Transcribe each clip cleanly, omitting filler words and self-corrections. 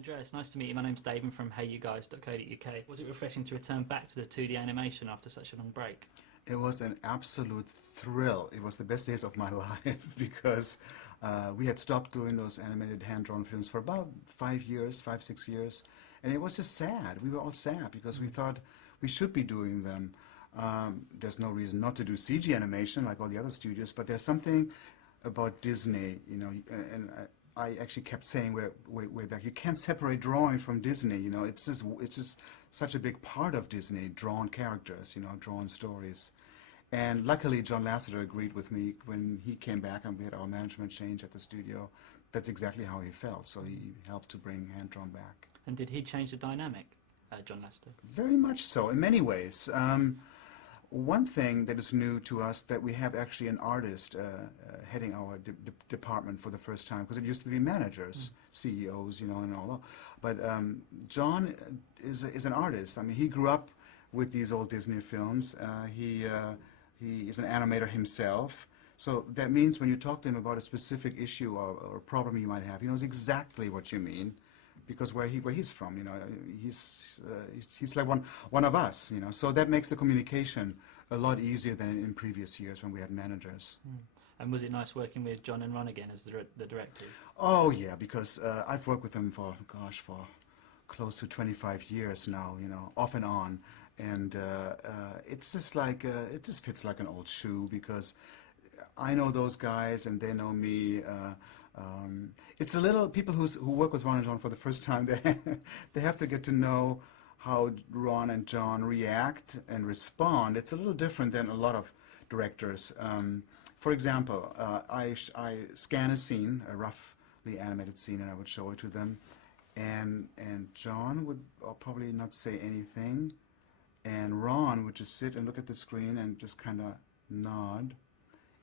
Andreas, nice to meet you. My name's Dave. I'm from heyyouguys.co.uk. Was it refreshing to return back to the 2D animation after such a long break? It was an absolute thrill. It was the best days of my life because we had stopped doing those animated hand-drawn films for about 5 years, 6 years, and it was just sad. We were all sad because we thought we should be doing them. There's no reason not to do CG animation like all the other studios, but there's something about Disney, you know, and I actually kept saying way back, you can't separate drawing from Disney, you know, it's just such a big part of Disney, drawn characters, you know, drawn stories. And luckily John Lasseter agreed with me when he came back and we had our management change at the studio. That's exactly how he felt, so he helped to bring hand-drawn back. And did he change the dynamic, John Lasseter? Very much so, in many ways. One thing that is new to us, that we have actually an artist heading our department for the first time, because it used to be managers, CEOs, you know, and all. But John is an artist. I mean, he grew up with these old Disney films. He is an animator himself. So that means when you talk to him about a specific issue or problem you might have, he knows exactly what you mean, because where he's from, you know, he's like one of us, you know. So that makes the communication a lot easier than in previous years when we had managers. And was it nice working with John and Ron again as the director? Oh yeah, because I've worked with them for close to 25 years now, you know, off and on, and it's just like it just fits like an old shoe, because I know those guys and they know me. It's a little, people who work with Ron and John for the first time, they have to get to know how Ron and John react and respond. It's a little different than a lot of directors. For example, I scan a scene, a roughly animated scene, and I would show it to them, and John would probably not say anything, and Ron would just sit and look at the screen and just kind of nod.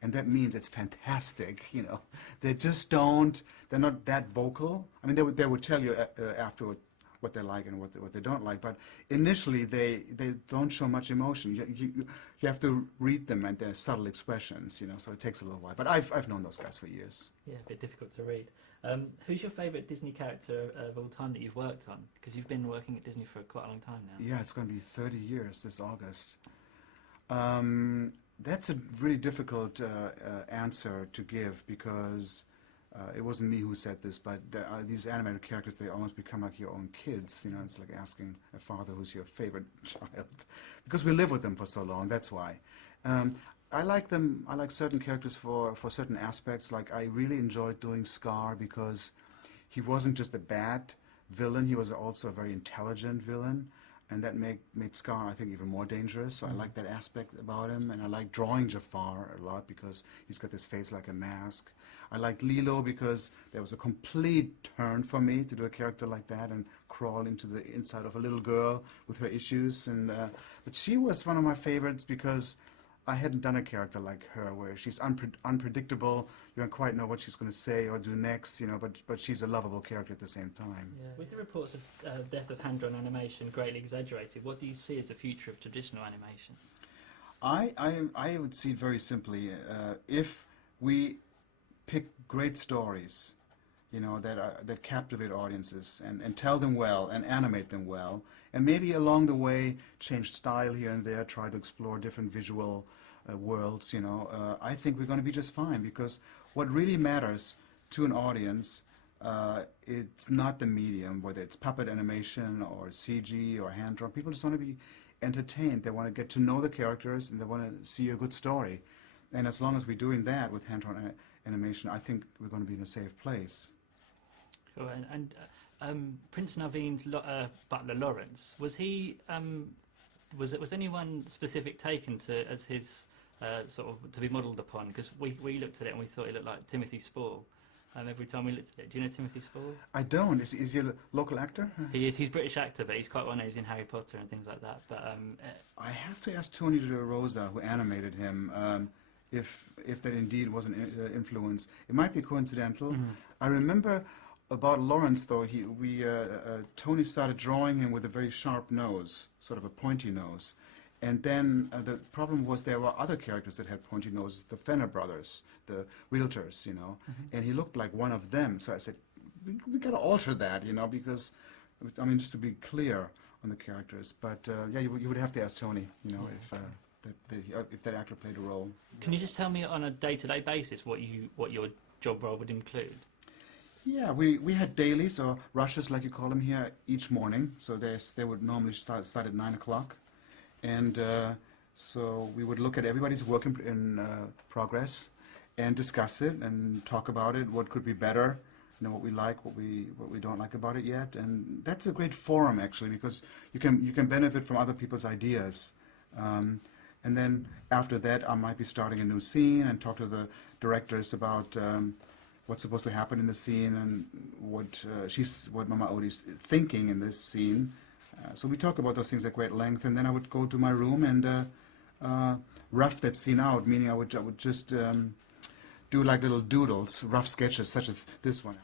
And that means it's fantastic, you know. They just don't, they're not that vocal. I mean, they would tell you afterward what they like and what they don't like, but initially they don't show much emotion. You have to read them and their subtle expressions, you know, so it takes a little while. But I've known those guys for years. Yeah, a bit difficult to read. Who's your favourite Disney character of all time that you've worked on? Because you've been working at Disney for quite a long time now. Yeah, it's going to be 30 years this August. That's a really difficult answer to give, because it wasn't me who said this, but these animated characters, they almost become like your own kids. You know, it's like asking a father who's your favorite child, because we live with them for so long. That's why. I like them. I like certain characters for certain aspects. Like, I really enjoyed doing Scar because he wasn't just a bad villain. He was also a very intelligent villain. And that made Scar, I think, even more dangerous. So I like that aspect about him. And I like drawing Jafar a lot because he's got this face like a mask. I liked Lilo because there was a complete turn for me to do a character like that and crawl into the inside of a little girl with her issues. And but she was one of my favorites because I hadn't done a character like her, where she's unpredictable. You don't quite know what she's going to say or do next, you know, but she's a lovable character at the same time. Yeah. With the reports of death of hand-drawn animation greatly exaggerated, what do you see as the future of traditional animation? I would see it very simply. If we pick great stories, you know, that captivate audiences and tell them well and animate them well, and maybe along the way change style here and there, try to explore different visual worlds, you know, I think we're going to be just fine, because what really matters to an audience, it's not the medium, whether it's puppet animation or CG or hand-drawn. People just want to be entertained. They want to get to know the characters and they want to see a good story. And as long as we're doing that with hand-drawn animation, I think we're going to be in a safe place. Cool. And Prince Naveen's butler Lawrence, was he? Was anyone specific taken to as his sort of to be modelled upon? Because we looked at it and we thought he looked like Timothy Spall. Every time we looked at it, do you know Timothy Spall? I don't. Is he a local actor? He is. He's a British actor, but he's quite one. He's in Harry Potter and things like that. But I have to ask Tony DeRosa, who animated him, if that indeed was an influence. It might be coincidental. I remember about Lawrence, though, Tony started drawing him with a very sharp nose, sort of a pointy nose. And then the problem was there were other characters that had pointy noses, the Fenner brothers, the realtors, you know, and he looked like one of them. So I said, we got to alter that, you know, because I mean, just to be clear on the characters. But yeah, you would have to ask Tony, you know, if that actor played a role. Can you just tell me on a day-to-day basis what your job role would include? Yeah, we had dailies or rushes, like you call them here, each morning. So they would normally start at 9 o'clock, and so we would look at everybody's work in progress and discuss it and talk about it. What could be better? You know, what we like, what we don't like about it yet. And that's a great forum actually, because you can benefit from other people's ideas. And then after that, I might be starting a new scene and talk to the directors about what's supposed to happen in the scene and what Mama Odie's thinking in this scene. So we talk about those things at great length, and then I would go to my room and rough that scene out. Meaning I would just do like little doodles, rough sketches, such as this one.